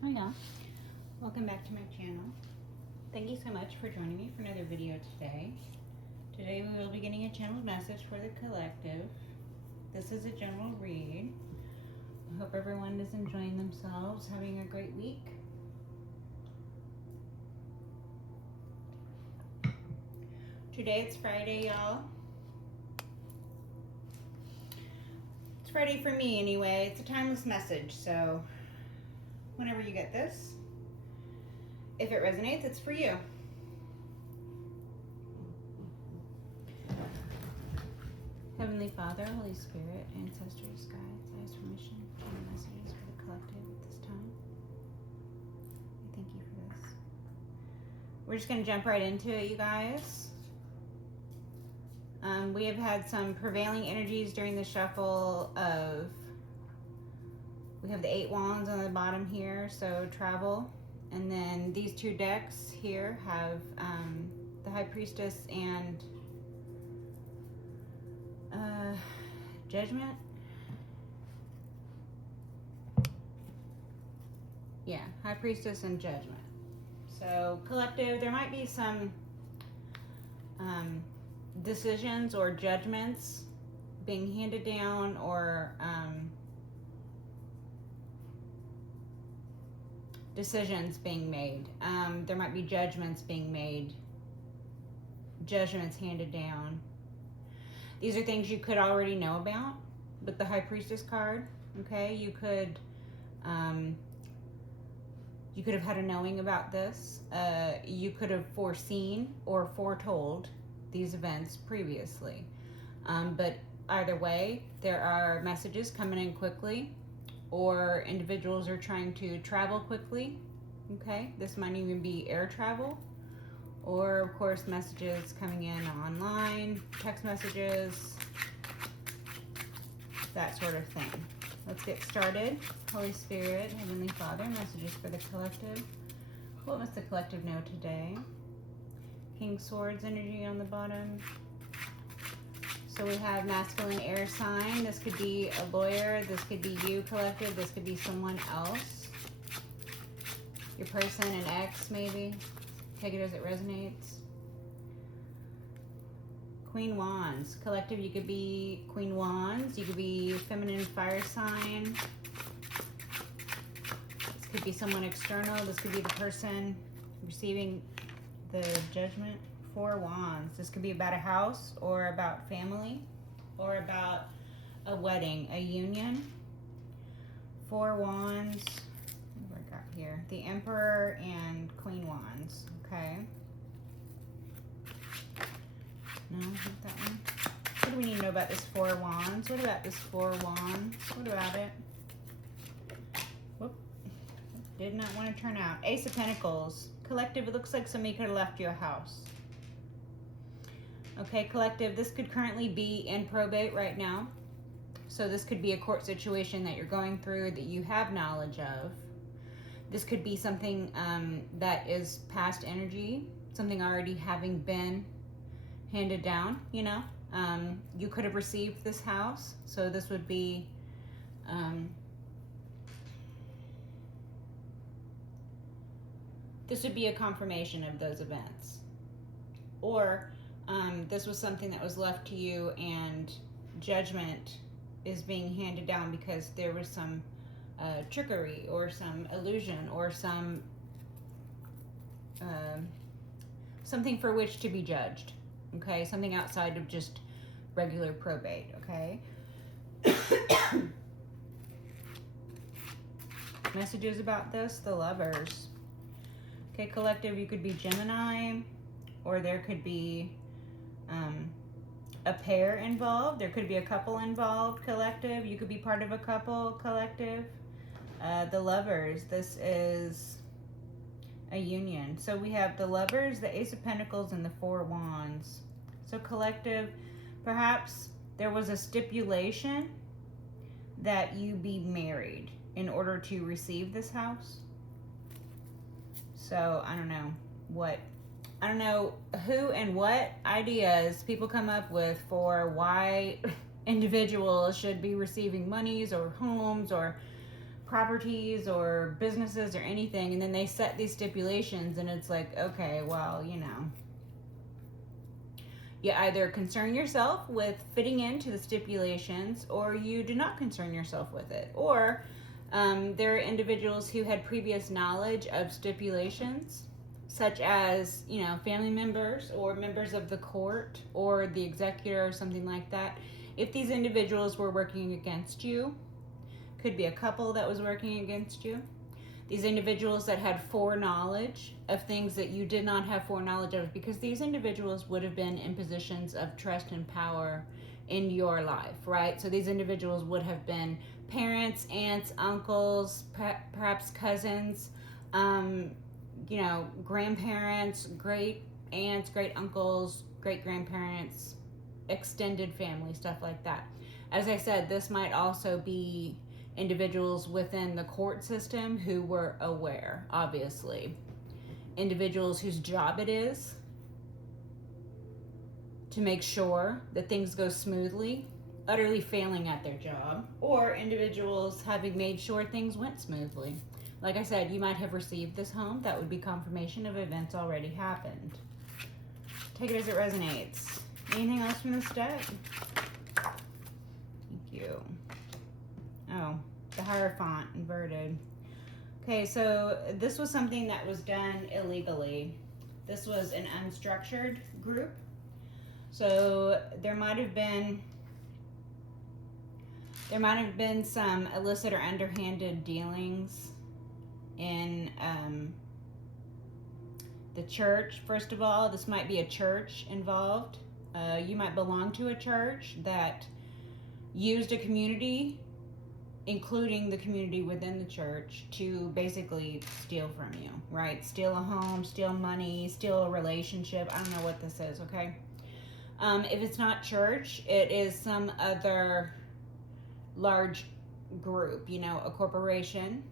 Hi y'all, welcome back to my channel. Thank you so much for joining me for another video today. Today we will be getting a channeled message for the collective. This is a general read. I hope everyone is enjoying themselves, having a great week. Today it's Friday, y'all. It's Friday for me anyway. It's a timeless message, so whenever you get this, if it resonates, it's for you. Heavenly Father, Holy Spirit, ancestors, guides, I ask permission to channel messages for the collective at this time. I thank you for this. We're just going to jump right into it, you guys. We have had some prevailing energies during the shuffle of, we have the 8 wands on the bottom here, so travel. And then these 2 decks here have the High Priestess and Judgment. Yeah, High Priestess and Judgment. So collective, there might be some decisions or judgments being handed down, or decisions being made. There might be judgments being made, judgments handed down. These are things you could already know about with the High Priestess card. Okay, you could have had a knowing about this. You could have foreseen or foretold these events previously. But either way, there are messages coming in quickly, or individuals are trying to travel quickly. Okay, this might even be air travel, or of course messages coming in online, text messages, that sort of thing. Let's get started. Holy Spirit, Heavenly Father, messages for the collective. What must the collective know today? King Swords energy on the bottom. So we have masculine air sign. This could be a lawyer. This could be you, collective. This could be someone else. Your person, an ex, maybe. Take it as it resonates. Queen Wands. Collective, you could be Queen Wands. You could be feminine fire sign. This could be someone external. This could be the person receiving the judgment. 4 Wands. This could be about a house, or about family, or about a wedding, a union. 4 Wands. What do I got here? The Emperor and Queen Wands. Okay. No, not that one. What do we need to know about this 4 Wands? What about this 4 Wands? What about it? Whoop. Did not want to turn out. Ace of Pentacles. Collective, it looks like somebody could have left you a house. Okay, collective, this could currently be in probate right now. So this could be a court situation that you're going through that you have knowledge of. This could be something that is past energy, something already having been handed down, you know. You could have received this house, so this would be a confirmation of those events. Or this was something that was left to you, and judgment is being handed down because there was some trickery or some illusion or some something for which to be judged. Okay, something outside of just regular probate. Okay. Messages about this, the Lovers. Okay, collective, you could be Gemini, or there could be a pair involved. There could be a couple involved, collective. You could be part of a couple, collective. The Lovers, this is a union. So we have the Lovers, the Ace of Pentacles, and the 4 Wands. So collective, perhaps there was a stipulation that you be married in order to receive this house. So I don't know who and what ideas people come up with for why individuals should be receiving monies or homes or properties or businesses or anything, and then they set these stipulations, and it's like, okay, well, you know, you either concern yourself with fitting into the stipulations, or you do not concern yourself with it. Or there are individuals who had previous knowledge of stipulations, such as, you know, family members or members of the court or the executor or something like that. If these individuals were working against you, could be a couple that was working against you. These individuals that had foreknowledge of things that you did not have foreknowledge of, because these individuals would have been in positions of trust and power in your life, right? So these individuals would have been parents, aunts, uncles, perhaps cousins, you know, grandparents, great aunts, great uncles, great grandparents, extended family, stuff like that. As I said, this might also be individuals within the court system who were aware, obviously. Individuals whose job it is to make sure that things go smoothly, utterly failing at their job, or individuals having made sure things went smoothly. Like I said, you might have received this home. That would be confirmation of events already happened. Take it as it resonates. Anything else from this deck? Thank you. Oh, the Hierophant inverted. Okay, so this was something that was done illegally. This was an unstructured group. So there might have been some illicit or underhanded dealings in the church. First of all, this might be a church involved. You might belong to a church that used a community, including the community within the church, to basically steal from you, right? Steal a home, steal money, steal a relationship. I don't know what this is, okay? If it's not church, it is some other large group, you know, a corporation,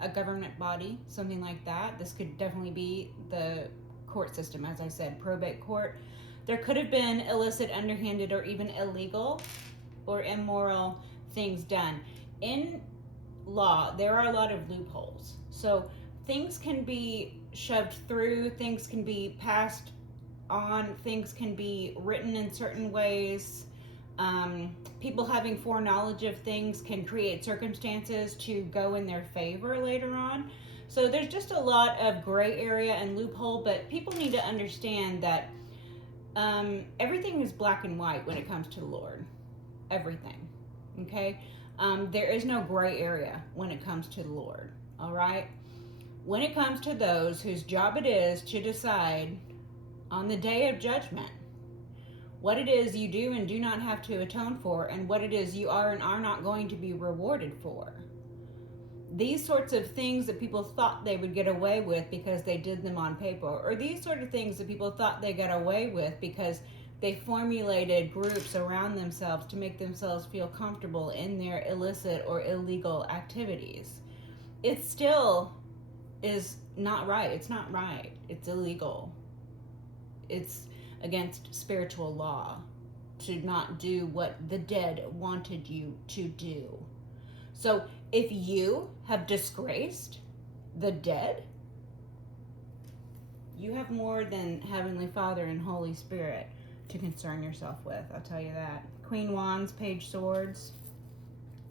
a government body, something like that. This could definitely be the court system, as I said, probate court. There could have been illicit, underhanded, or even illegal or immoral things done. In law, there are a lot of loopholes. So things can be shoved through, things can be passed on, things can be written in certain ways. People having foreknowledge of things can create circumstances to go in their favor later on. So there's just a lot of gray area and loophole, but people need to understand that everything is black and white when it comes to the Lord. Everything. Okay? There is no gray area when it comes to the Lord. All right? When it comes to those whose job it is to decide on the day of judgment what it is you do and do not have to atone for, and what it is you are and are not going to be rewarded for. These sorts of things that people thought they would get away with because they did them on paper, or these sort of things that people thought they got away with because they formulated groups around themselves to make themselves feel comfortable in their illicit or illegal activities. It still is not right. It's not right. It's illegal. It's against spiritual law to not do what the dead wanted you to do. So if you have disgraced the dead, you have more than Heavenly Father and Holy Spirit to concern yourself with. I'll tell you that. Queen Wands, Page Swords.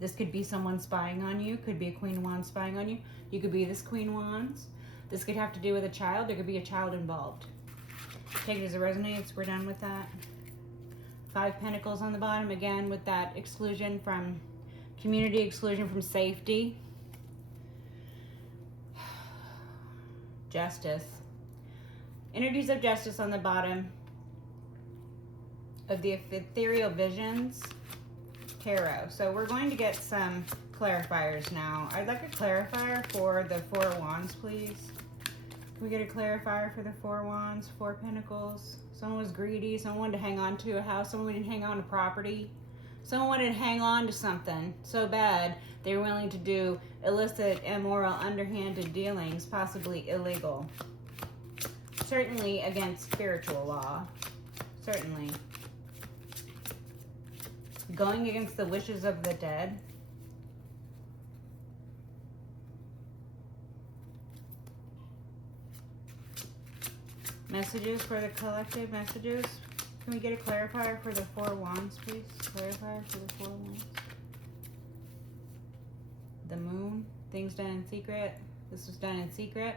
This could be someone spying on you. Could be a Queen Wands spying on you. You could be this Queen Wands. This could have to do with a child. There could be a child involved. Take it as it resonates. We're done with that. 5 Pentacles on the bottom. Again, with that exclusion from community, exclusion from safety. Justice. Energies of justice on the bottom of the Ethereal Visions Tarot. So we're going to get some clarifiers now. I'd like a clarifier for the 4 of Wands, please. Can we get a clarifier for the 4 Wands, 4 Pentacles? Someone was greedy. Someone wanted to hang on to a house. Someone wanted to hang on to property. Someone wanted to hang on to something so bad they were willing to do illicit, immoral, underhanded dealings, possibly illegal. Certainly against spiritual law. Certainly. Going against the wishes of the dead. Messages for the collective, messages. Can we get a clarifier for the 4 Wands, please? Clarifier for the 4 Wands. The Moon, things done in secret. This was done in secret.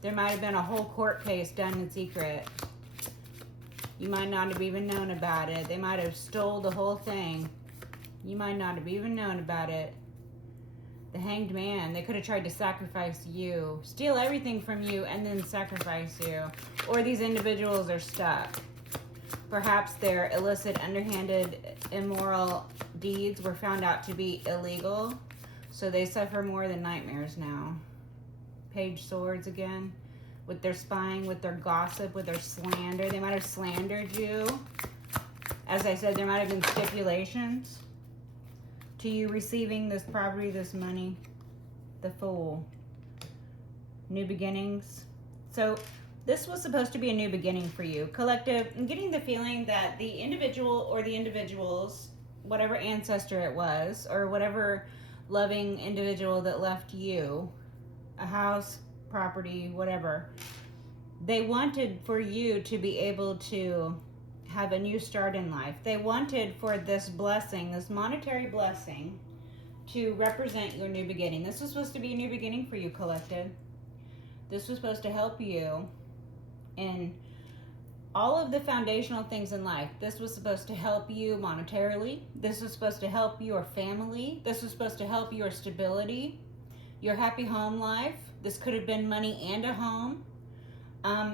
There might have been a whole court case done in secret. You might not have even known about it. They might have stole the whole thing. You might not have even known about it. The Hanged Man, they could have tried to sacrifice you, steal everything from you, and then sacrifice you. Or these individuals are stuck. Perhaps their illicit, underhanded, immoral deeds were found out to be illegal, so they suffer more than nightmares now. Page Swords again, with their spying, with their gossip, with their slander. They might have slandered you. As I said, there might have been stipulations to you receiving this property, this money. The Fool. New beginnings. So this was supposed to be a new beginning for you. Collective, I'm getting the feeling that the individual or the individuals, whatever ancestor it was, or whatever loving individual that left you, a house, property, whatever, they wanted for you to be able to have a new start in life. They wanted for this blessing, this monetary blessing, to represent your new beginning. This was supposed to be a new beginning for you, collective. This was supposed to help you in all of the foundational things in life. This was supposed to help you monetarily. This was supposed to help your family. This was supposed to help your stability, your happy home life. This could have been money and a home.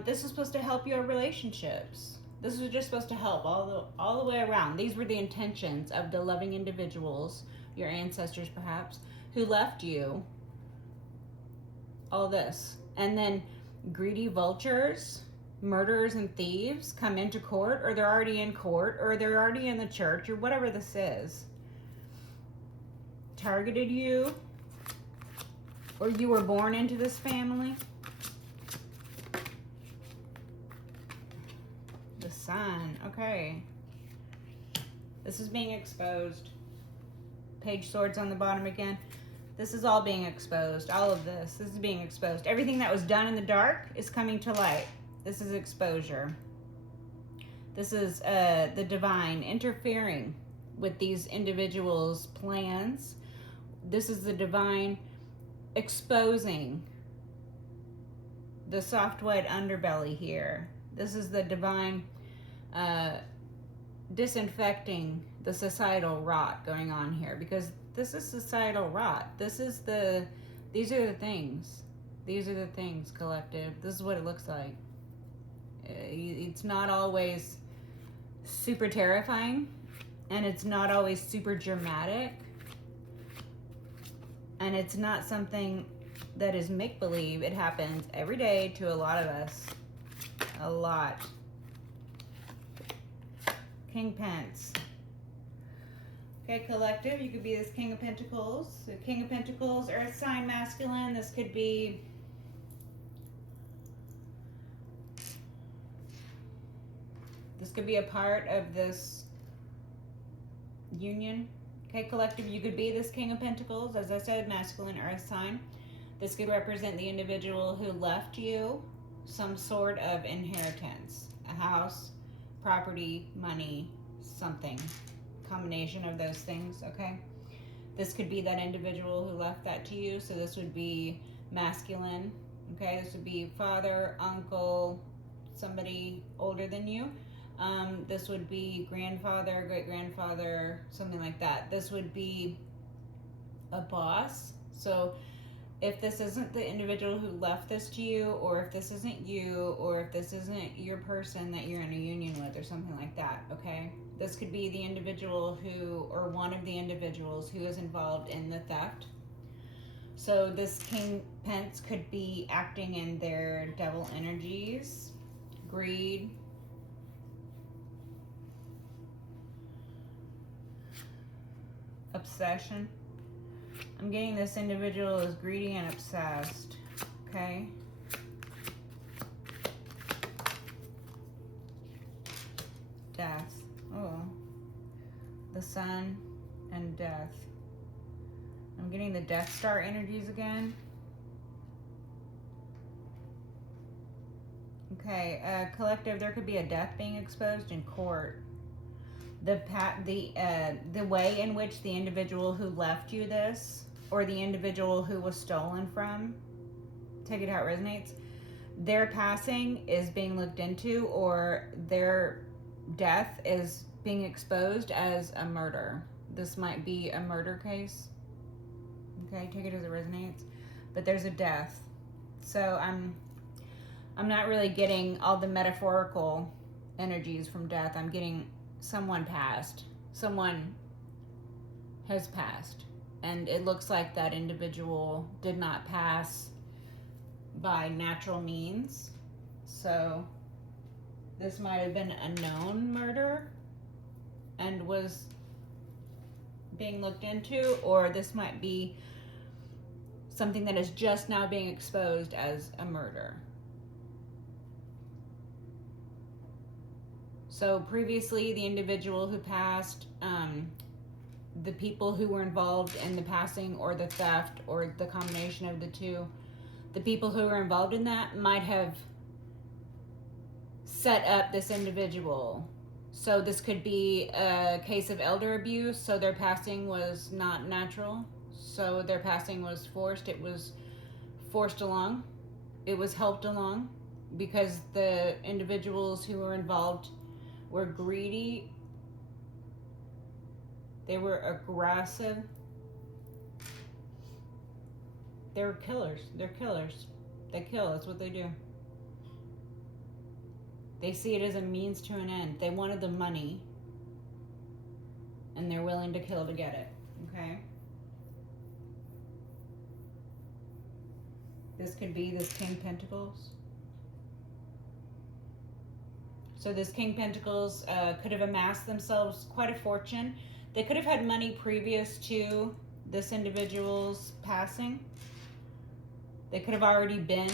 This was supposed to help your relationships. This was just supposed to help all the way around. These were the intentions of the loving individuals, your ancestors perhaps, who left you all this. And then greedy vultures, murderers and thieves come into court, or they're already in court, or they're already in the church, or whatever this is. Targeted you, or you were born into this family. The Sun, okay. This is being exposed. Page Swords on the bottom again. This is all being exposed. All of this. This is being exposed. Everything that was done in the dark is coming to light. This is exposure. This is the divine interfering with these individuals' plans. This is the divine exposing the soft white underbelly here. This is the divine disinfecting the societal rot going on here, because this is societal rot. These are the things. These are the things, collective. This is what it looks like. It's not always super terrifying, and it's not always super dramatic, and it's not something that is make-believe. It happens every day to a lot of us. A lot. King Pence. Okay, collective, you could be this King of Pentacles. So King of Pentacles, Earth sign, masculine. This could be a part of this union. Okay, collective, you could be this King of Pentacles. As I said, masculine, Earth sign. This could represent the individual who left you some sort of inheritance, a house, property, money, something, combination of those things. Okay, this could be that individual who left that to you. So this would be masculine. Okay, this would be father, uncle, somebody older than you. This would be grandfather, great-grandfather, something like that. This would be a boss. So if this isn't the individual who left this to you, or if this isn't you, or if this isn't your person that you're in a union with, or something like that, okay? This could be the individual who, or one of the individuals who is involved in the theft. So this King Pence could be acting in their devil energies, greed, obsession. I'm getting this individual is greedy and obsessed. Okay. Death. Oh. The Sun and death. I'm getting the Dethstar energies again. Okay, collective, there could be a death being exposed in court. The way in which the individual who left you this, or the individual who was stolen from, take it how it resonates, their passing is being looked into, or their death is being exposed as a murder. This might be a murder case. Okay, take it as it resonates. But there's a death. So I'm not really getting all the metaphorical energies from death. I'm getting someone passed. Someone has passed. And it looks like that individual did not pass by natural means. So this might have been a known murder and was being looked into, or this might be something that is just now being exposed as a murder. So previously, the individual who passed, the people who were involved in the passing or the theft or the combination of the two, the people who were involved in that might have set up this individual. So this could be a case of elder abuse, so their passing was not natural. So their passing was forced. It was forced along. It was helped along because the individuals who were involved were greedy. They were aggressive. They were killers. They're killers. They kill. That's what they do. They see it as a means to an end. They wanted the money, and they're willing to kill to get it. Okay? This could be this King Pentacles. So this King Pentacles could have amassed themselves quite a fortune. They could have had money previous to this individual's passing. They could have already been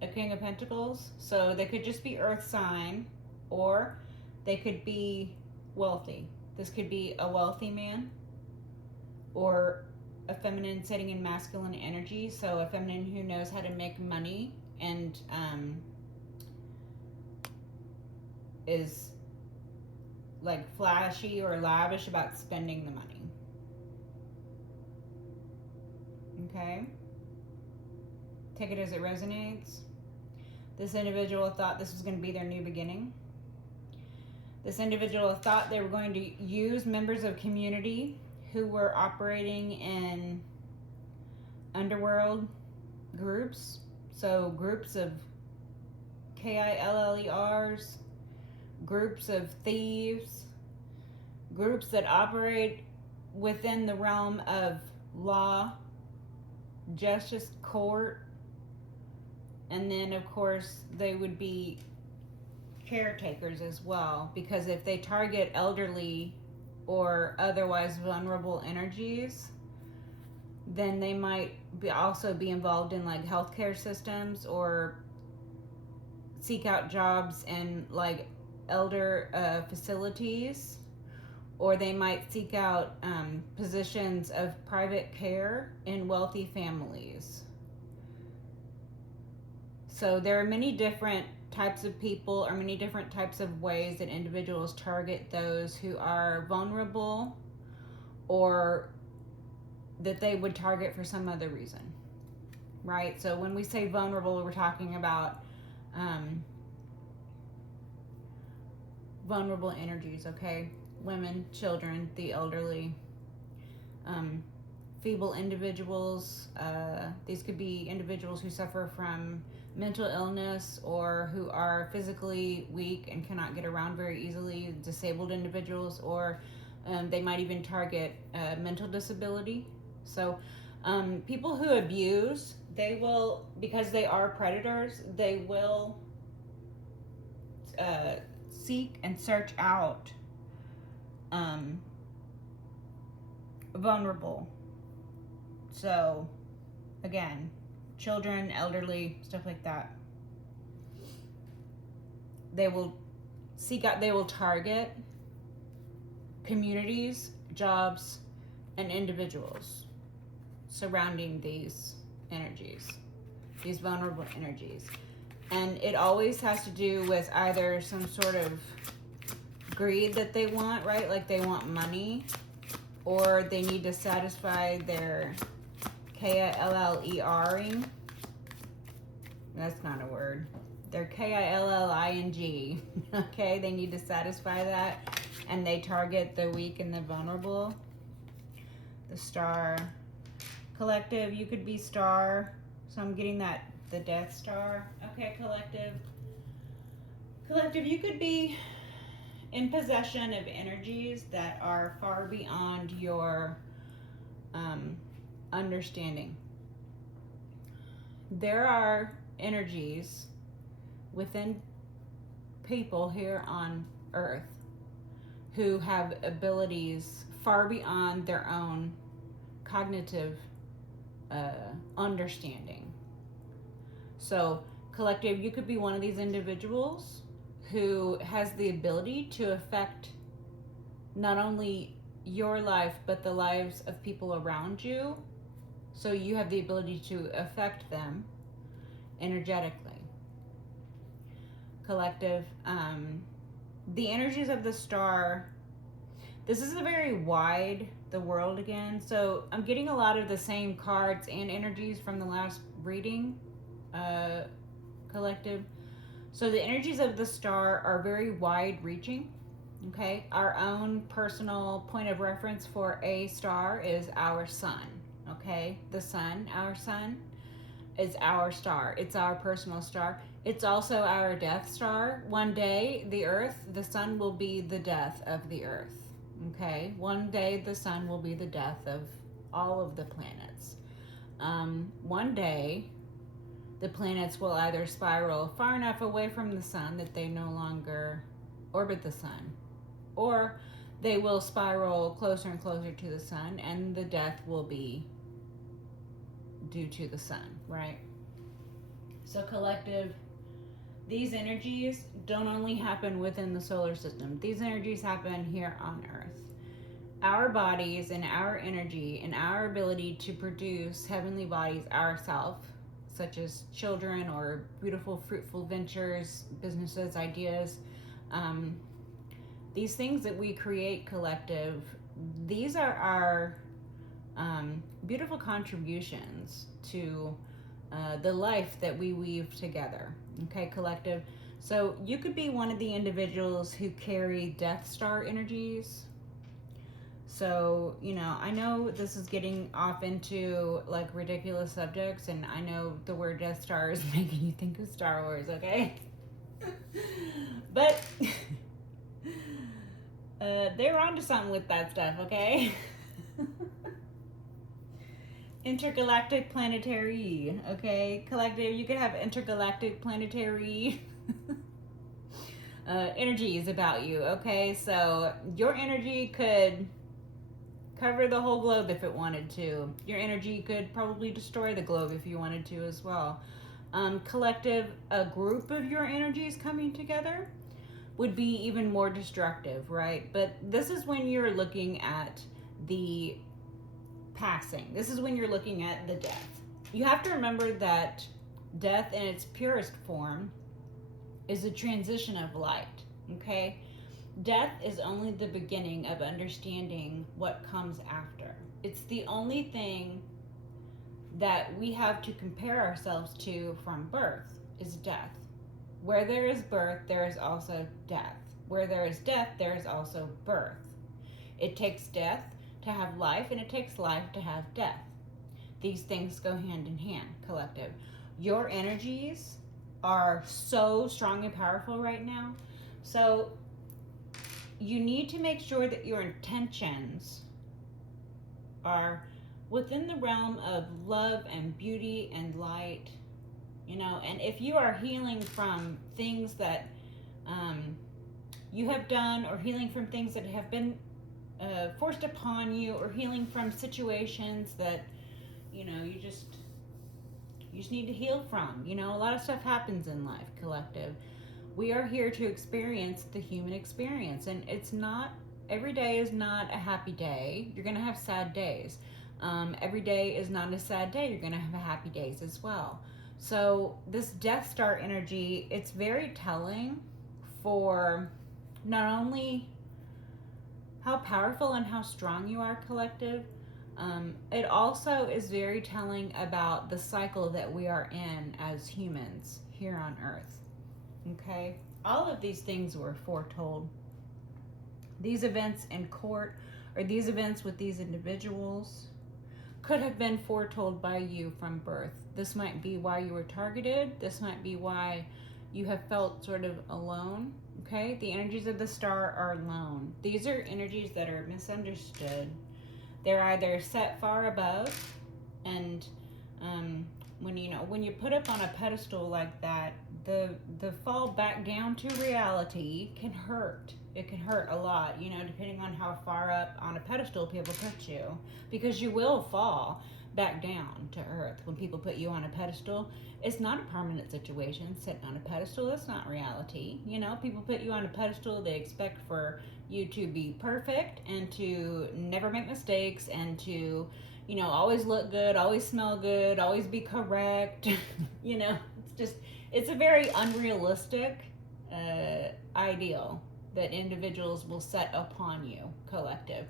a King of Pentacles. So they could just be earth sign, or they could be wealthy. This could be a wealthy man, or a feminine sitting in masculine energy. So a feminine who knows how to make money and is like flashy or lavish about spending the money. Okay? Take it as it resonates. This individual thought this was going to be their new beginning. This individual thought they were going to use members of community who were operating in underworld groups. So groups of KILLERs, groups of thieves, groups that operate within the realm of law, justice, court, and then of course they would be caretakers as well, because if they target elderly or otherwise vulnerable energies, then they might also be involved in like healthcare systems or seek out jobs in like elder facilities, or they might seek out positions of private care in wealthy families. So there are many different types of people, or many different types of ways that individuals target those who are vulnerable, or that they would target for some other reason, right? So when we say vulnerable, we're talking about vulnerable energies, okay? Women, children, the elderly, feeble individuals. These could be individuals who suffer from mental illness or who are physically weak and cannot get around very easily, disabled individuals, or they might even target mental disability. So people who abuse, they will, because they are predators, they will seek and search out vulnerable. So again, children, elderly, stuff like that. They will seek out, they will target communities, jobs, and individuals surrounding these energies, these vulnerable energies. And it always has to do with either some sort of greed that they want, right? Like they want money, or they need to satisfy their K-I-L-L-E-R-ing. That's not a word. Their K-I-L-L-I-N-G. Okay, they need to satisfy that, and they target the weak and the vulnerable. The Star. Collective, you could be Star. So I'm getting that, the Dethstar. Okay, Collective. Collective, you could be in possession of energies that are far beyond your understanding. There are energies within people here on Earth who have abilities far beyond their own cognitive understanding. So, Collective, you could be one of these individuals who has the ability to affect not only your life but the lives of people around you. So you have the ability to affect them energetically. Collective, the energies of the Star, this is a very wide, the world again. So I'm getting a lot of the same cards and energies from the last reading, Collective. So the energies of the Star are very wide reaching. Okay, our own personal point of reference for a star is our sun. Okay, the sun, our sun, is our star. It's our personal star. It's also our death star. One day, the Earth, the sun will be the death of the Earth. Okay, one day the sun will be the death of all of the planets. One day, the planets will either spiral far enough away from the sun that they no longer orbit the sun, or they will spiral closer and closer to the sun, and the death will be due to the sun, right? So Collective, these energies don't only happen within the solar system. These energies happen here on Earth. Our bodies and our energy and our ability to produce heavenly bodies ourselves, such as children or beautiful, fruitful ventures, businesses, ideas, these things that we create, Collective, these are our beautiful contributions to the life that we weave together. Okay, Collective. So you could be one of the individuals who carry Dethstar energies. So, you know, I know this is getting off into like ridiculous subjects, and I know the word Dethstar is making you think of Star Wars, okay? But they're onto something with that stuff, okay? Intergalactic planetary, okay? Collective, you could have intergalactic planetary energies about you, okay? So your energy could cover the whole globe if it wanted to. Your energy could probably destroy the globe if you wanted to as well. Collective, a group of your energies coming together would be even more destructive, right? But this is when you're looking at the passing. This is when you're looking at the death. You have to remember that death in its purest form is a transition of light, okay? Death is only the beginning of understanding what comes after. It's the only thing that we have to compare ourselves to from birth is death. Where there is birth, there is also death. Where there is death, there is also birth. It takes death to have life, and it takes life to have death. These things go hand in hand, Collective. Your energies are so strong and powerful right now. So you need to make sure that your intentions are within the realm of love and beauty and light, you know. And if you are healing from things that you have done, or healing from things that have been forced upon you, or healing from situations that, you know, you just need to heal from. You know, a lot of stuff happens in life, Collective. We are here to experience the human experience, and it's not, every day is not a happy day. You're going to have sad days. Every day is not a sad day. You're going to have happy days as well. So this Death Star energy, it's very telling for not only how powerful and how strong you are, collective, it also is very telling about the cycle that we are in as humans here on Earth. Okay? All of these things were foretold. These events in court, or these events with these individuals, could have been foretold by you from birth. This might be why you were targeted. This might be why you have felt sort of alone. Okay? The energies of the star are alone. These are energies that are misunderstood. They're either set far above, and when you put up on a pedestal like that, the fall back down to reality can hurt. It can hurt a lot, depending on how far up on a pedestal people put you, because you will fall back down to earth when people put you on a pedestal. It's not a permanent situation. Sitting on a pedestal, that's not reality. People put you on a pedestal, they expect for you to be perfect and to never make mistakes and to always look good, always smell good, always be correct. It's a very unrealistic ideal that individuals will set upon you, collective.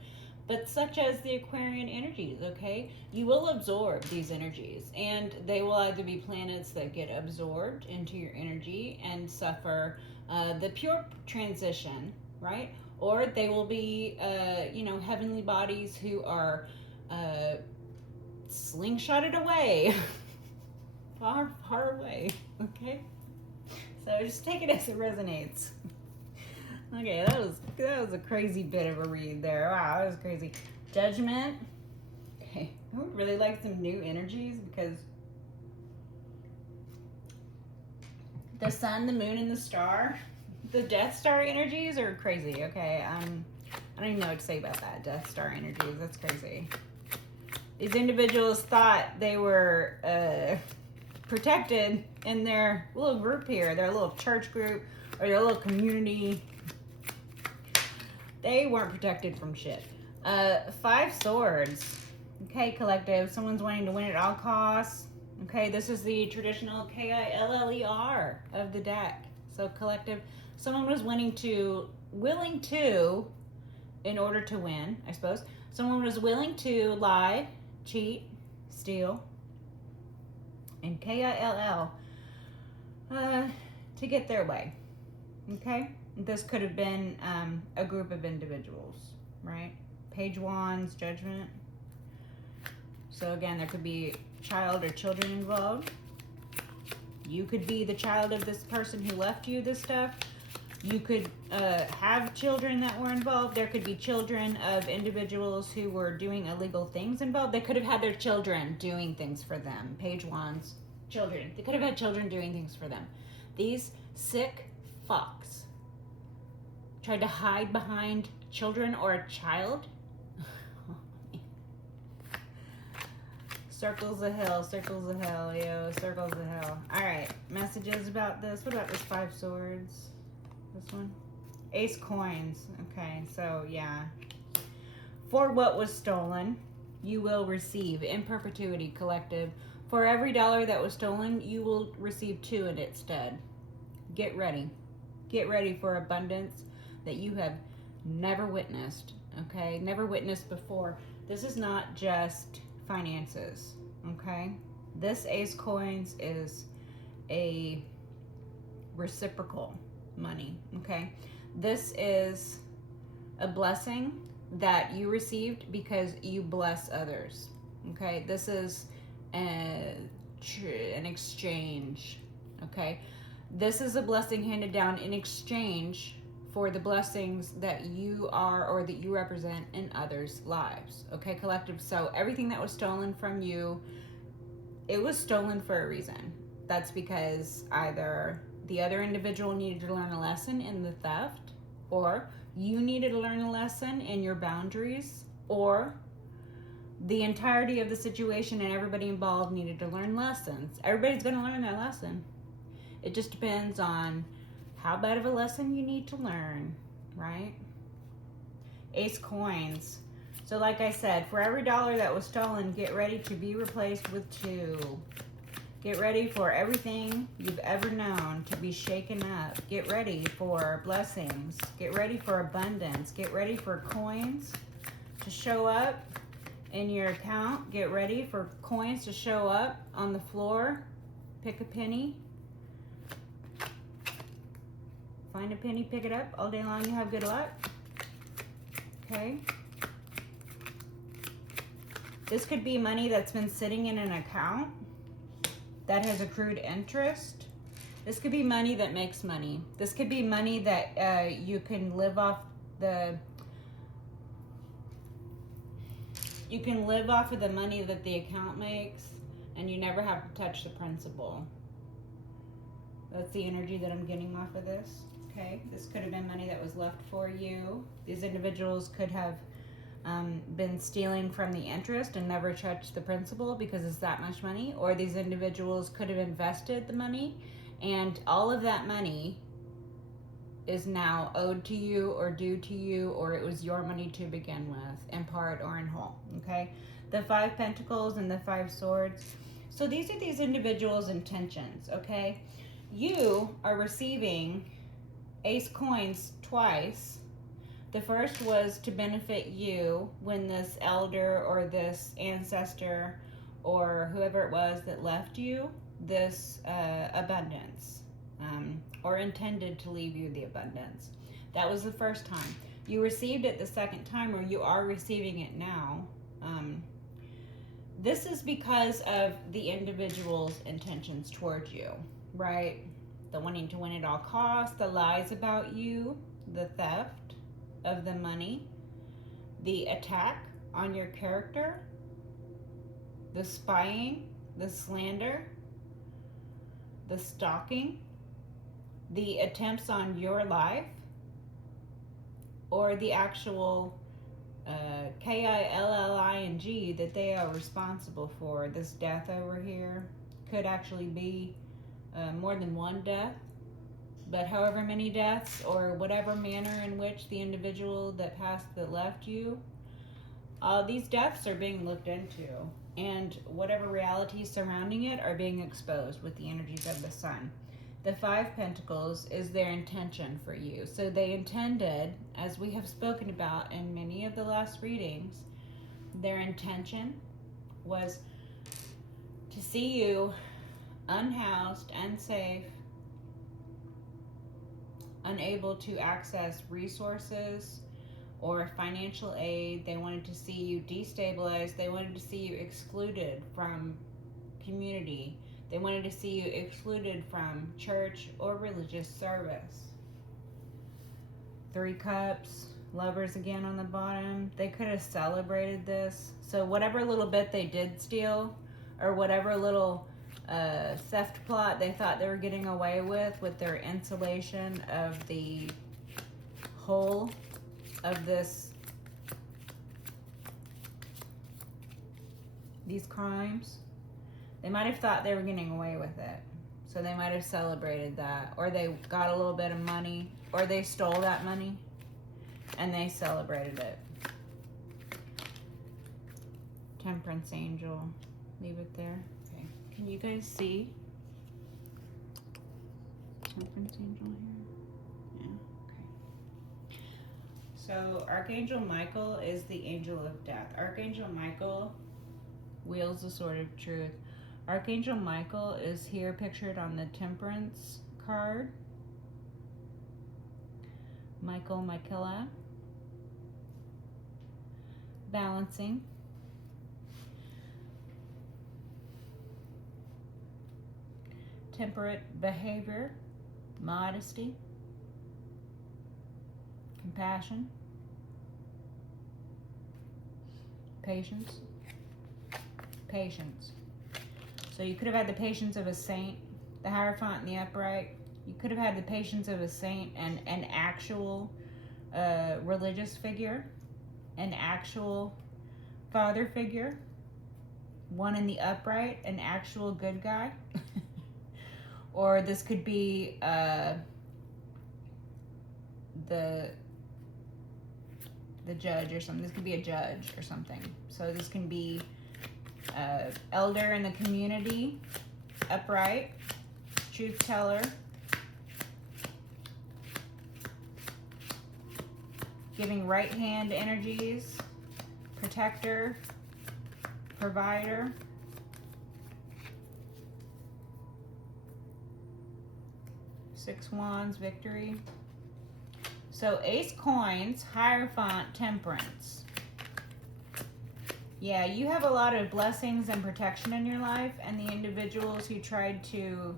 But such as the Aquarian energies, okay? You will absorb these energies, and they will either be planets that get absorbed into your energy and suffer the pure transition, right? Or they will be, heavenly bodies who are slingshotted away, far, far away, okay? So just take it as it resonates. Okay, that was a crazy bit of a read there. Wow, that was crazy. Judgment. Okay, I would really like some new energies, because the sun, the moon, and the star, the Death Star energies are crazy. Okay, I don't even know what to say about that. Death Star energies, that's crazy. These individuals thought they were protected in their little group here, their little church group or their little community. They weren't protected from shit. 5 swords. Okay, collective. Someone's wanting to win at all costs. Okay, this is the traditional Killer of the deck. So collective, someone was willing to, in order to win, I suppose. Someone was willing to lie, cheat, steal, and Kill to get their way. Okay? This could have been a group of individuals, right? Page Wands, Judgment. So again, there could be child or children involved. You could be the child of this person who left you this stuff. You could have children that were involved. There could be children of individuals who were doing illegal things involved. They could have had their children doing things for them. Page Wands, children. They could have had children doing things for them. These sick fucks tried to hide behind children or a child. Circles of hell, yo, circles of hell. All right, messages about this. What about this 5 swords? This one? Ace coins. Okay, so yeah. For what was stolen, you will receive in perpetuity, collective. For every dollar that was stolen, you will receive 2 in its stead. Get ready. Get ready for abundance that you have never witnessed, okay? Never witnessed before. This is not just finances, okay? This Ace coins is a reciprocal money, okay? This is a blessing that you received because you bless others, okay? This is an exchange, okay? This is a blessing handed down in exchange for the blessings that you are or that you represent in others' lives. Okay, collective? So everything that was stolen from you, it was stolen for a reason. That's because either the other individual needed to learn a lesson in the theft, or you needed to learn a lesson in your boundaries, or the entirety of the situation and everybody involved needed to learn lessons. Everybody's going to learn their lesson. It just depends on how bad of a lesson you need to learn, right? Ace coins. So like I said, for every dollar that was stolen, get ready to be replaced with 2. Get ready for everything you've ever known to be shaken up. Get ready for blessings. Get ready for abundance. Get ready for coins to show up in your account. Get ready for coins to show up on the floor. Pick a penny. Find a penny, pick it up. All day long you have good luck. Okay. This could be money that's been sitting in an account that has accrued interest. This could be money that makes money. This could be money that you can live off the... You can live off of the money that the account makes, and you never have to touch the principal. That's the energy that I'm getting off of this. Okay, this could have been money that was left for you. These individuals could have been stealing from the interest and never touched the principal because it's that much money. Or these individuals could have invested the money, and all of that money is now owed to you or due to you, or it was your money to begin with, in part or in whole. Okay, the 5 Pentacles and the 5 Swords. So these are these individuals' intentions. Okay, you are receiving Ace Coins twice. The first was to benefit you when this elder or this ancestor or whoever it was that left you this abundance, or intended to leave you the abundance. That was the first time. You received it the second time, or you are receiving it now. This is because of the individual's intentions towards you, right? The wanting to win at all costs, the lies about you, the theft of the money, the attack on your character, the spying, the slander, the stalking, the attempts on your life, or the actual killing that they are responsible for. This death over here could actually be more than one death. But however many deaths or whatever manner in which the individual that passed that left you, these deaths are being looked into, and whatever realities surrounding it are being exposed with the energies of the sun. The 5 Pentacles is their intention for you. So they intended, as we have spoken about in many of the last readings, their intention was to see you unhoused, unsafe, unable to access resources or financial aid. They wanted to see you destabilized. They wanted to see you excluded from community. They wanted to see you excluded from church or religious service. 3 Cups, Lovers again on the bottom. They could have celebrated this. So whatever little bit they did steal, or whatever little theft plot they thought they were getting away with their insulation of the whole of these crimes, they might have thought they were getting away with it. So they might have celebrated that, or they got a little bit of money, or they stole that money and they celebrated it. Temperance Angel, leave it there. Can you guys see Temperance Angel here? Yeah, okay. So Archangel Michael is the angel of death. Archangel Michael wields the sword of truth. Archangel Michael is here pictured on the Temperance card. Michaela. Balancing. Temperate behavior, modesty, compassion, patience. So you could have had the patience of a saint, the Hierophant and the Upright. You could have had the patience of a saint and an actual religious figure, an actual father figure, one in the Upright, an actual good guy. Or this could be the judge or something. This could be a judge or something. So this can be elder in the community, Upright, truth teller, giving right hand energies, protector, provider, Six Wands, victory. So Ace Coins, Hierophant, Temperance. Yeah, you have a lot of blessings and protection in your life, and the individuals who tried to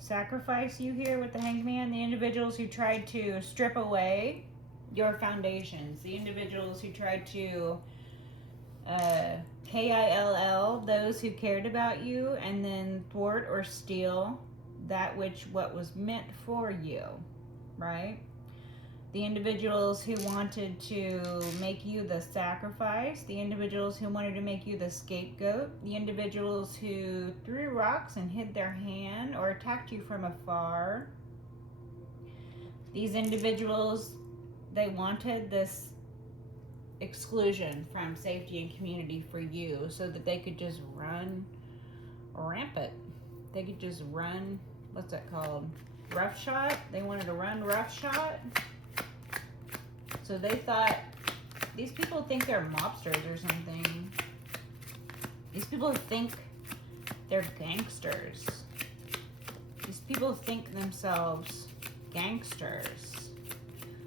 sacrifice you here with the Hanged Man, the individuals who tried to strip away your foundations, the individuals who tried to KILL those who cared about you, and then thwart or steal that what was meant for you, right? The individuals who wanted to make you the sacrifice, the individuals who wanted to make you the scapegoat, the individuals who threw rocks and hid their hand or attacked you from afar. These individuals, they wanted this exclusion from safety and community for you so that they could just run rampant. They could just run, what's that called? Roughshod? They wanted to run roughshod. So they thought, these people think they're mobsters or something. These people think they're gangsters. These people think themselves gangsters.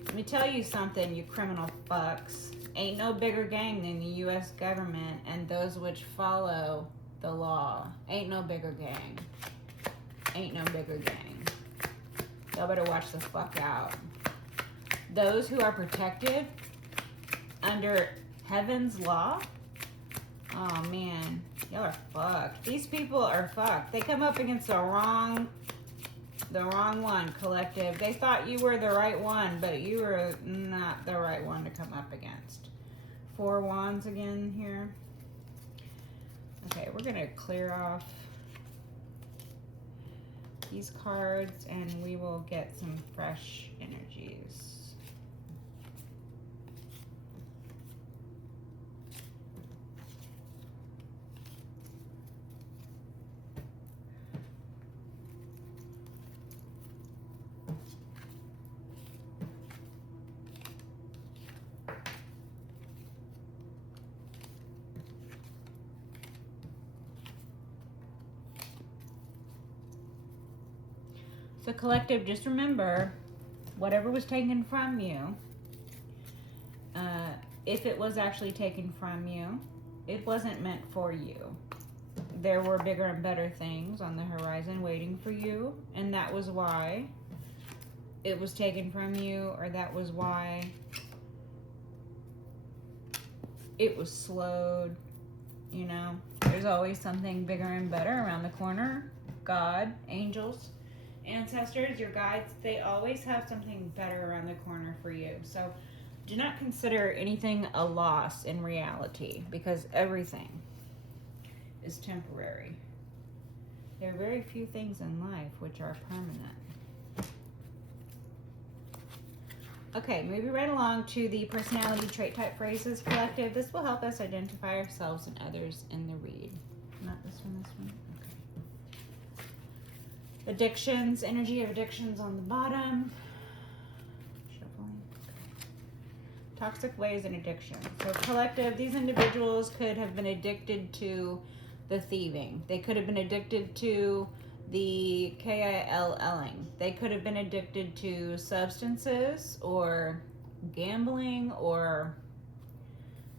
Let me tell you something, you criminal fucks. Ain't no bigger gang than the U.S. government and those which follow the law. Ain't no bigger gang. Ain't no bigger gang. Y'all better watch the fuck out. Those who are protected under heaven's law, oh man, y'all are fucked. These people are fucked. They come up against the wrong one, collective. They thought you were the right one, but you were not the right one to come up against. Four Wands again here. Okay, we're gonna clear off these cards and we will get some fresh energies. So collective, just remember, whatever was taken from you, if it was actually taken from you, it wasn't meant for you. There were bigger and better things on the horizon waiting for you, and that was why it was taken from you, or that was why it was slowed, you know. There's always something bigger and better around the corner. God, angels, ancestors, your guides, they always have something better around the corner for you. So do not consider anything a loss in reality, because everything is temporary. There are very few things in life which are permanent. Okay, moving right along to the personality trait type phrases collective. This will help us identify ourselves and others in the read. Not this one, this one. Addictions, energy of addictions on the bottom. Shuffling. Toxic ways and addictions. So collective, these individuals could have been addicted to the thieving. They could have been addicted to the KILLing. They could have been addicted to substances or gambling, or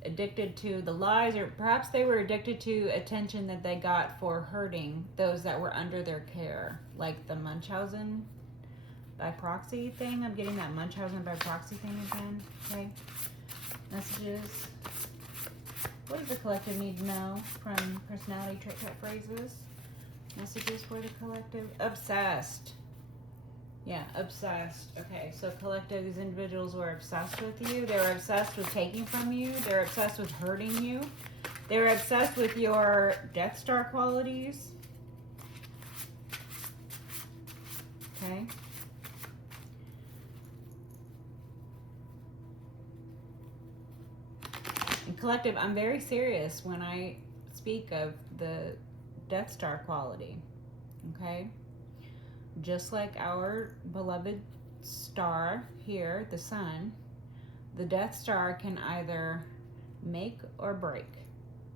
addicted to the lies, or perhaps they were addicted to attention that they got for hurting those that were under their care, like the Munchausen by proxy thing. I'm getting that Munchausen by proxy thing again. Okay, messages. What does the collective need to know from personality trait type phrases? Messages for the collective. Obsessed. Yeah, obsessed. Okay, so collective, these individuals were obsessed with you. They were obsessed with taking from you. They're obsessed with hurting you. They were obsessed with your Dethstar qualities. Okay. And collective, I'm very serious when I speak of the Dethstar quality. okay? Just like our beloved star here, the sun, the Death Star can either make or break.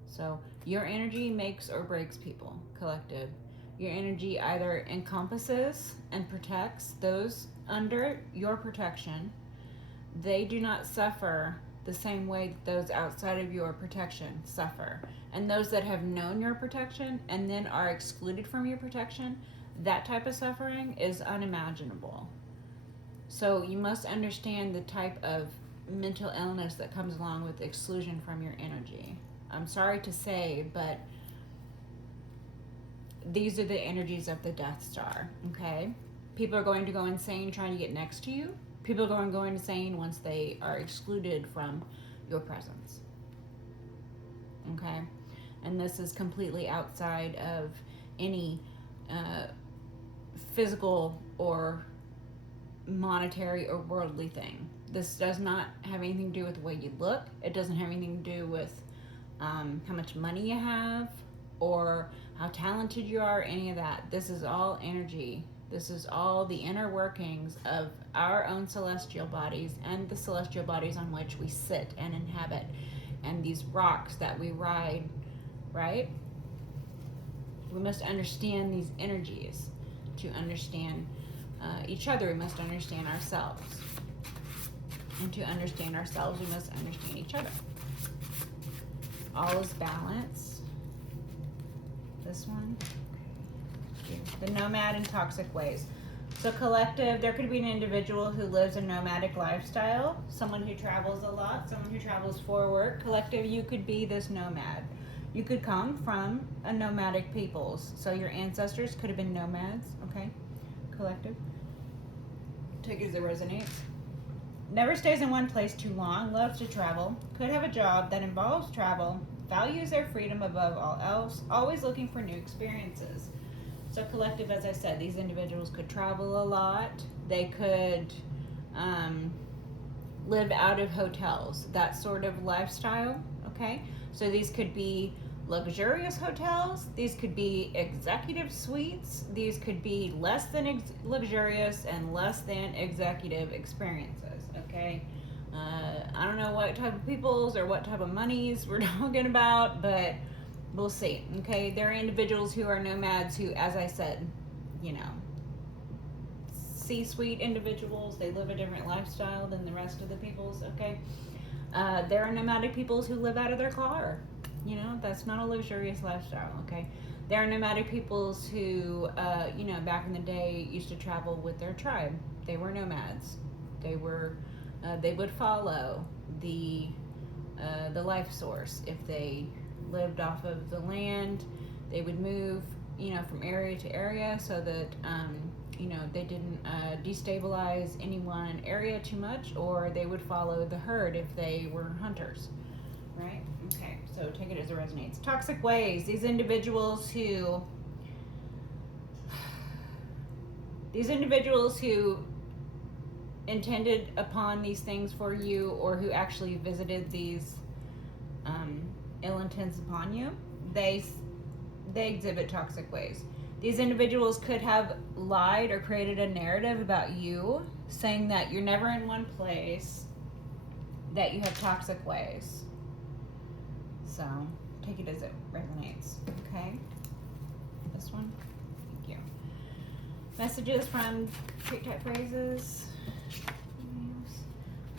So your energy makes or breaks people, collective. Your energy either encompasses and protects those under your protection. They do not suffer the same way that those outside of your protection suffer. And those that have known your protection and then are excluded from your protection, that type of suffering is unimaginable. So you must understand the type of mental illness that comes along with exclusion from your energy. I'm sorry to say, but these are the energies of the Death Star, okay? People are going to go insane trying to get next to you. People are going to go insane once they are excluded from your presence, okay? And this is completely outside of any physical or monetary or worldly thing. This does not have anything to do with the way you look. It doesn't have anything to do with how much money you have or how talented you are, any of that. This is all energy. This is all the inner workings of our own celestial bodies and the celestial bodies on which we sit and inhabit, and these rocks that we ride, right? We must understand these energies to understand each other. We must understand ourselves. And to understand ourselves, we must understand each other. All is balance. This one. The nomad in toxic ways. So collective, there could be an individual who lives a nomadic lifestyle, someone who travels a lot, someone who travels for work. Collective, you could be this nomad. You could come from a nomadic peoples. So your ancestors could have been nomads, okay? Collective. Take it as it resonates. Never stays in one place too long, loves to travel, could have a job that involves travel, values their freedom above all else, always looking for new experiences. So collective, as I said, these individuals could travel a lot. They could live out of hotels, that sort of lifestyle, okay? So these could be luxurious hotels. These could be executive suites. These could be less than luxurious and less than executive experiences, okay? I don't know what type of peoples or what type of monies we're talking about, but we'll see, okay? There are individuals who are nomads who, as I said, you know, C-suite individuals. They live a different lifestyle than the rest of the peoples, okay? There are nomadic peoples who live out of their car. You know, that's not a luxurious lifestyle, okay? There are nomadic peoples who, you know, back in the day used to travel with their tribe. They were nomads. They would follow the life source. If they lived off of the land, they would move, you know, from area to area so that, you know, they didn't destabilize any one area too much, or they would follow the herd if they were hunters, right? Okay, so take it as it resonates. Toxic ways. These individuals who intended upon these things for you, or who actually visited these ill intents upon you, they exhibit toxic ways. These individuals could have lied or created a narrative about you, saying that you're never in one place, that you have toxic ways. So take it as it resonates, okay? This one, thank you. Messages from trait type phrases.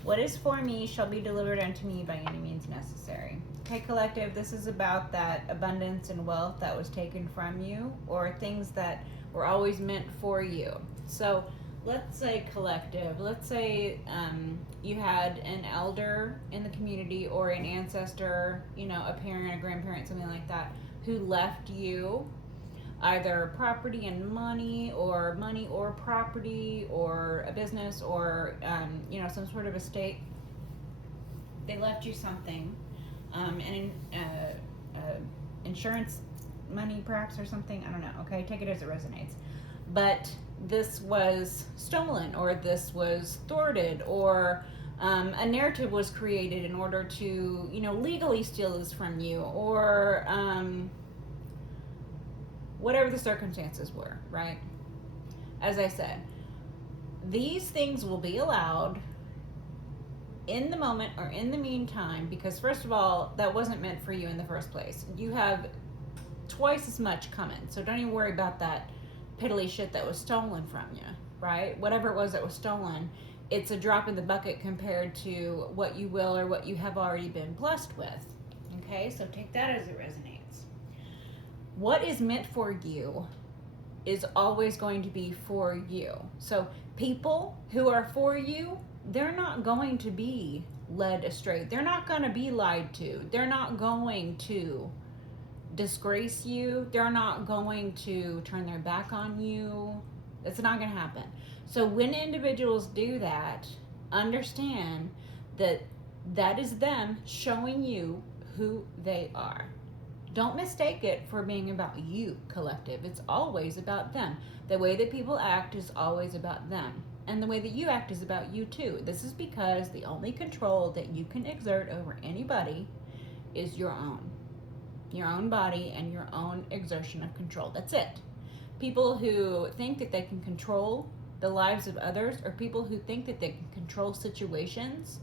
What is for me shall be delivered unto me by any means necessary. Okay, collective, this is about that abundance and wealth that was taken from you, or things that were always meant for you. So let's say collective, let's say you had an elder in the community or an ancestor, you know, a parent, a grandparent, something like that, who left you either property and money or property or a business or, you know, some sort of estate. They left you something, and insurance money perhaps or something, I don't know, okay? Take it as it resonates. But this was stolen, or this was thwarted, or a narrative was created in order to, you know, legally steal this from you, or whatever the circumstances were, right? As I said, these things will be allowed in the moment or in the meantime, because first of all, that wasn't meant for you in the first place. You have twice as much coming, so don't even worry about that piddly shit that was stolen from you, right? Whatever it was that was stolen, it's a drop in the bucket compared to what you will or what you have already been blessed with. Okay, so take that as it resonates. What is meant for you is always going to be for you. So people who are for you, they're not going to be led astray. They're not going to be lied to. They're not going to disgrace you. They're not going to turn their back on you. It's not going to happen. So when individuals do that, understand that that is them showing you who they are. Don't mistake it for being about you, collective. It's always about them. The way that people act is always about them. And the way that you act is about you too. This is because the only control that you can exert over anybody is your own body and your own exertion of control. That's it. People who think that they can control the lives of others, or people who think that they can control situations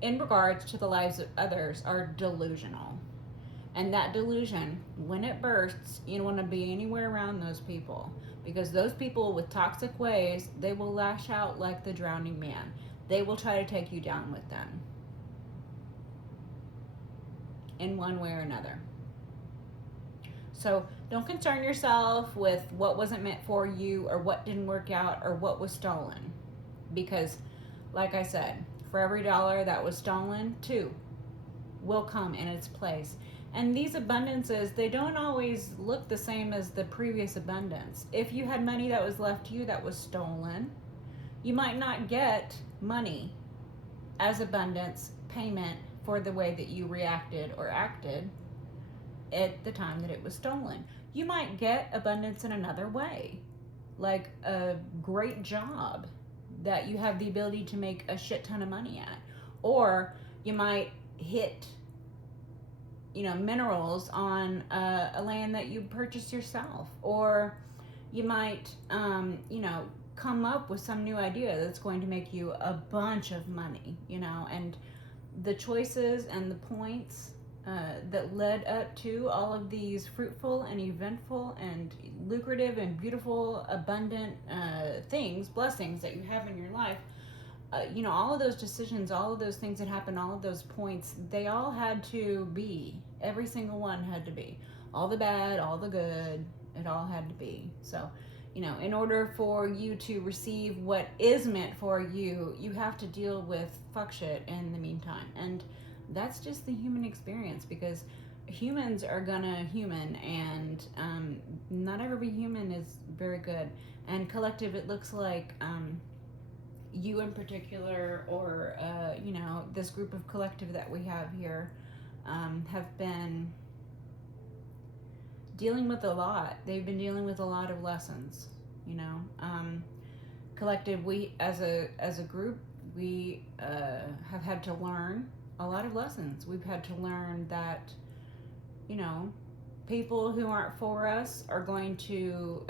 in regards to the lives of others, are delusional. And that delusion, when it bursts, you don't want to be anywhere around those people. Because those people with toxic ways, they will lash out like the drowning man. They will try to take you down with them, in one way or another. So don't concern yourself with what wasn't meant for you, or what didn't work out, or what was stolen. Because, like I said, for every dollar that was stolen, 2 will come in its place. And these abundances, they don't always look the same as the previous abundance. If you had money that was left to you that was stolen, you might not get money as abundance payment for the way that you reacted or acted at the time that it was stolen. You might get abundance in another way, like a great job that you have the ability to make a shit ton of money at. Or you might hit minerals on a land that you purchased yourself. Or you might, come up with some new idea that's going to make you a bunch of money, and the choices and the points that led up to all of these fruitful and eventful and lucrative and beautiful, abundant things, blessings that you have in your life, all of those decisions, all of those things that happened, all of those points, they all had to be. Every single one had to be. All the bad, all the good, it all had to be. So, in order for you to receive what is meant for you, you have to deal with fuck shit in the meantime. And that's just the human experience, because humans are gonna human, and not every human is very good. And collective, it looks like you in particular, or this group of collective that we have here, have been dealing with a lot. They've been dealing with a lot of lessons. Collective, we as a group, we have had to learn a lot of lessons. We've had to learn that people who aren't for us are going to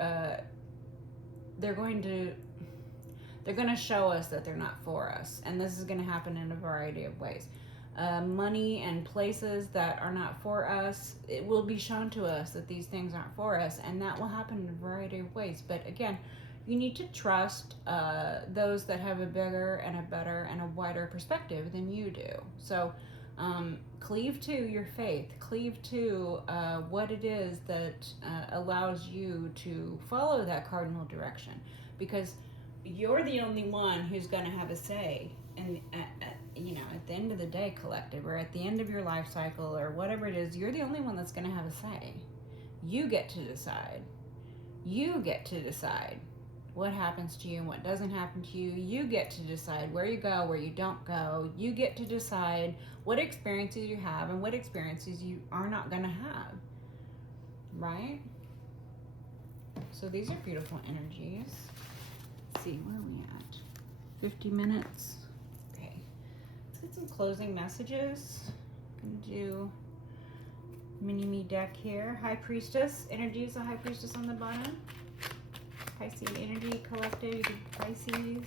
they're going to show us that they're not for us. And this is going to happen in a variety of ways. Money and places that are not for us, it will be shown to us that these things aren't for us, and that will happen in a variety of ways. But again, you need to trust those that have a bigger and a better and a wider perspective than you do. So cleave to your faith, cleave to what it is that allows you to follow that cardinal direction, because you're the only one who's going to have a say. And at the end of the day, collective, or at the end of your life cycle, or whatever it is, you're the only one that's going to have a say. You get to decide. You get to decide what happens to you and what doesn't happen to you. You get to decide where you go, where you don't go. You get to decide what experiences you have and what experiences you are not going to have. Right? So these are beautiful energies. Let's see, where are we at? 50 minutes. Okay. Let's get some closing messages. I'm going to do mini-me deck here. High Priestess. Energy is a High Priestess on the bottom. Pisces energy collective. You could Pisces.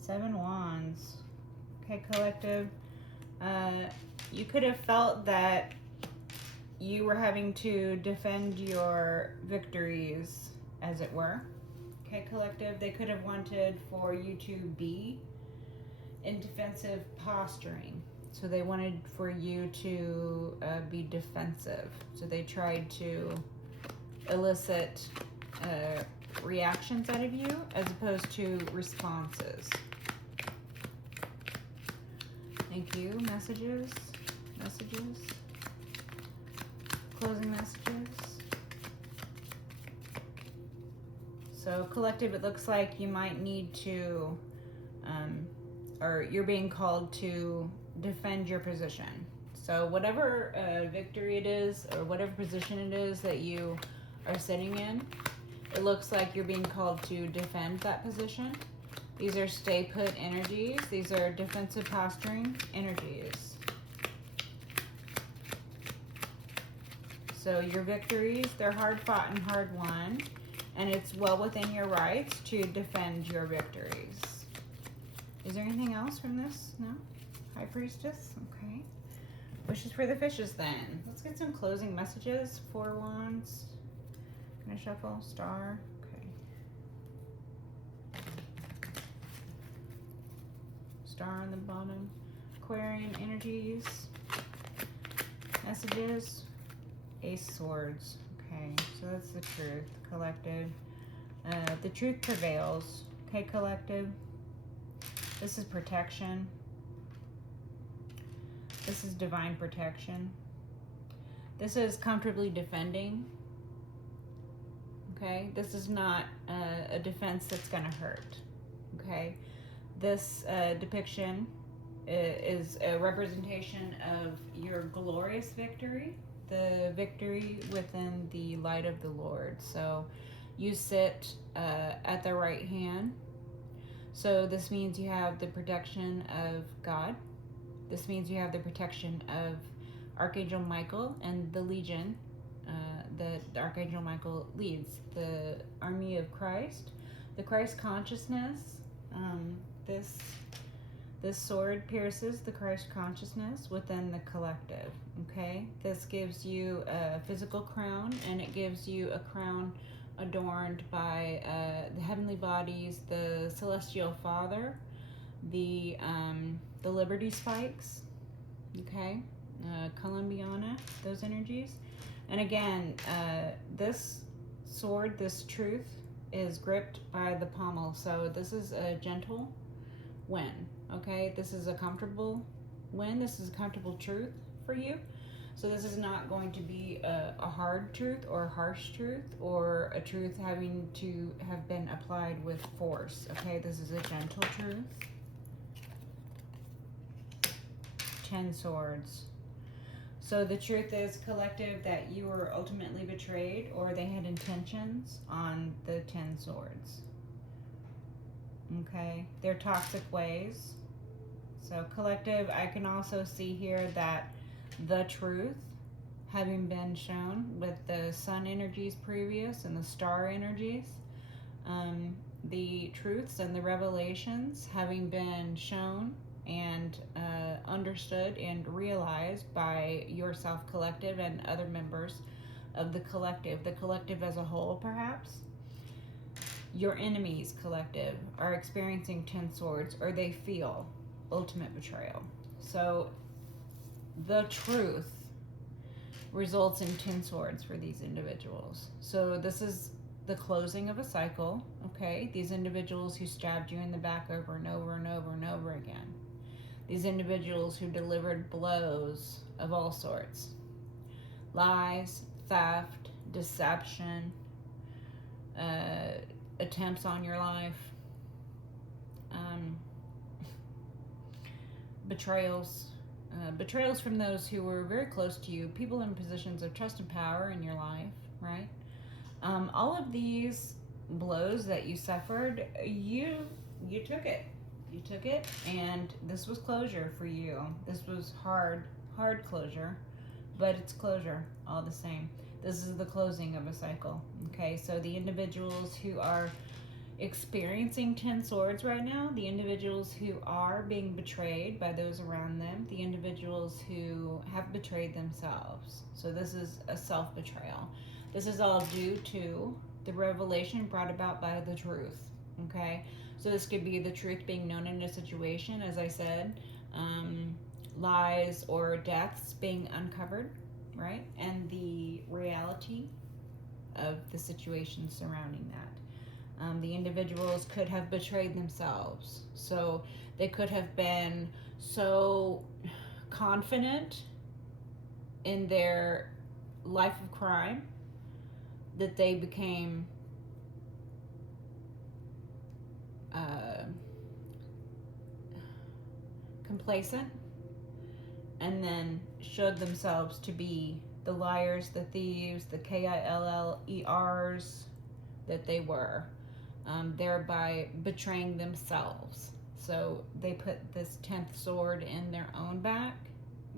7 Wands. Okay, collective. You could have felt that you were having to defend your victories, as it were. Okay, collective. They could have wanted for you to be in defensive posturing. So they wanted for you to be defensive. So they tried to elicit reactions out of you as opposed to responses. Thank you. Messages. Messages. Closing messages. So collective, it looks like you might need to, or you're being called to defend your position. So whatever victory it is, or whatever position it is that you are sitting in, it looks like you're being called to defend that position. These are stay put energies. These are defensive posturing energies. So your victories, they're hard fought and hard won, and it's well within your rights to defend your victories. Is there anything else from this? No? High Priestess? Okay. Wishes for the fishes then. Let's get some closing messages. 4 Wands. Can I shuffle? Star. Okay. Star on the bottom. Aquarian energies. Messages. Ace Swords. Okay, so that's the truth. Collective. The truth prevails. Okay, collective. This is protection. This is divine protection. This is comfortably defending. Okay, this is not a defense that's going to hurt. Okay, this depiction is a representation of your glorious victory, the victory within the light of the Lord. So you sit at the right hand. So this means you have the protection of God. This means you have the protection of Archangel Michael and the Legion that Archangel Michael leads, the army of Christ, the Christ consciousness. This sword pierces the Christ consciousness within the collective. Okay, this gives you a physical crown, and it gives you a crown adorned by the heavenly bodies, the celestial Father, the Liberty Spikes. Okay, Columbiana, those energies. And again, this sword, this truth, is gripped by the pommel. So this is a gentle win. Okay, this is a comfortable win. This is a comfortable truth for you. So this is not going to be a hard truth or a harsh truth or a truth having to have been applied with force. Okay, this is a gentle truth. 10 Swords. So the truth is, collective, that you were ultimately betrayed, or they had intentions on the 10 Swords. Okay, their toxic ways. So collective, I can also see here that the truth having been shown with the sun energies previous and the star energies, the truths and the revelations having been shown and understood and realized by yourself collective and other members of the collective as a whole. Perhaps your enemies collective are experiencing 10 Swords, or they feel ultimate betrayal. So the truth results in 10 Swords for these individuals. So this is the closing of a cycle. Okay, these individuals who stabbed you in the back over and over and over and over again. These individuals who delivered blows of all sorts. Lies, theft, deception, attempts on your life, betrayals. Betrayals from those who were very close to you, people in positions of trust and power in your life, right? All of these blows that you suffered, you took it. You took it, and this was closure for you. This was hard closure. but it's closure all the same. This is the closing of a cycle. Okay, so the individuals who are experiencing 10 swords right now, the individuals who are being betrayed by those around them, the individuals who have betrayed themselves. So this is a self-betrayal. This is all due to the revelation brought about by the truth. Okay, so this could be the truth being known in a situation, as I said, lies or deaths being uncovered, right? And the reality of the situation surrounding that. The individuals could have betrayed themselves. So they could have been so confident in their life of crime that they became complacent, and then showed themselves to be the liars, the thieves, the KILLERs that they were, thereby betraying themselves. So they put this 10th sword in their own back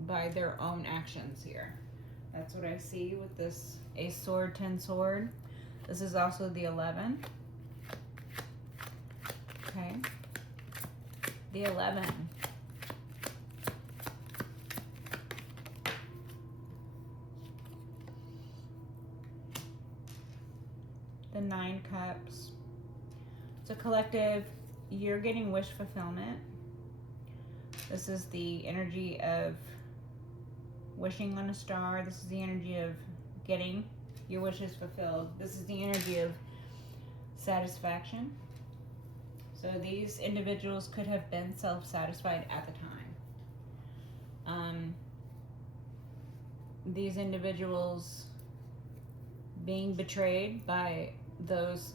by their own actions here. That's what I see with this Ace Sword, 10 Sword. This is also the 11. Okay. The 11. The 9 Cups. So collective, you're getting wish fulfillment. This is the energy of wishing on a star. This is the energy of getting your wishes fulfilled. This is the energy of satisfaction. So these individuals could have been self-satisfied at the time. These individuals being betrayed by those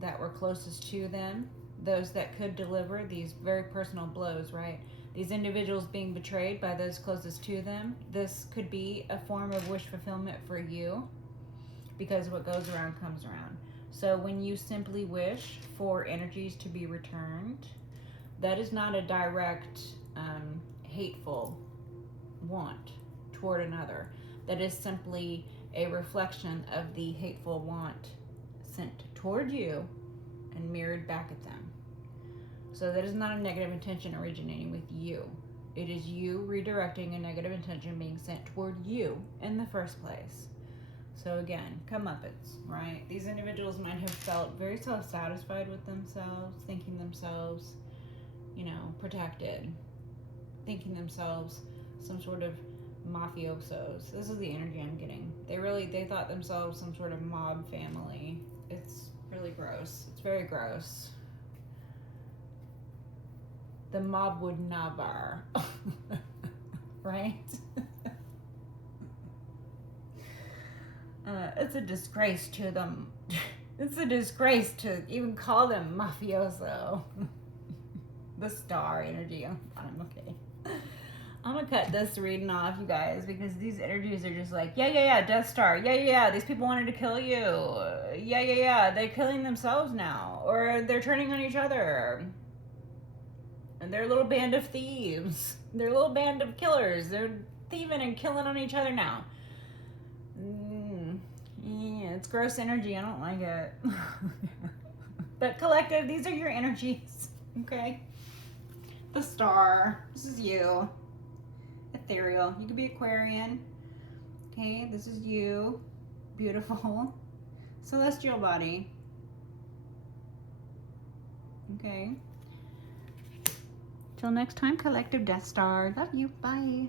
that were closest to them, those that could deliver these very personal blows, right? These individuals being betrayed by those closest to them. This could be a form of wish fulfillment for you, because what goes around comes around. So when you simply wish for energies to be returned, that is not a direct hateful want toward another. That is simply a reflection of the hateful want sent toward you and mirrored back at them. So that is not a negative intention originating with you. It is you redirecting a negative intention being sent toward you in the first place. So again, comeuppance, right? These individuals might have felt very self-satisfied with themselves, thinking themselves, protected, thinking themselves some sort of mafiosos. This is the energy I'm getting. They thought themselves some sort of mob family. It's really gross. It's very gross. The mob would never, right? It's a disgrace to them. It's a disgrace to even call them mafioso. The star energy. I'm okay. I'm gonna cut this reading off, you guys, because these energies are just like, yeah, Dethstar, yeah, these people wanted to kill you. Yeah, they're killing themselves now. Or they're turning on each other. And they're a little band of thieves. They're a little band of killers. They're thieving and killing on each other now. Yeah, it's gross energy. I don't like it. But collective, these are your energies. Okay? The star. This is you. Ethereal. You could be Aquarian. Okay, this is you. Beautiful. Celestial body. Okay. Till next time, collective Dethstar. Love you. Bye.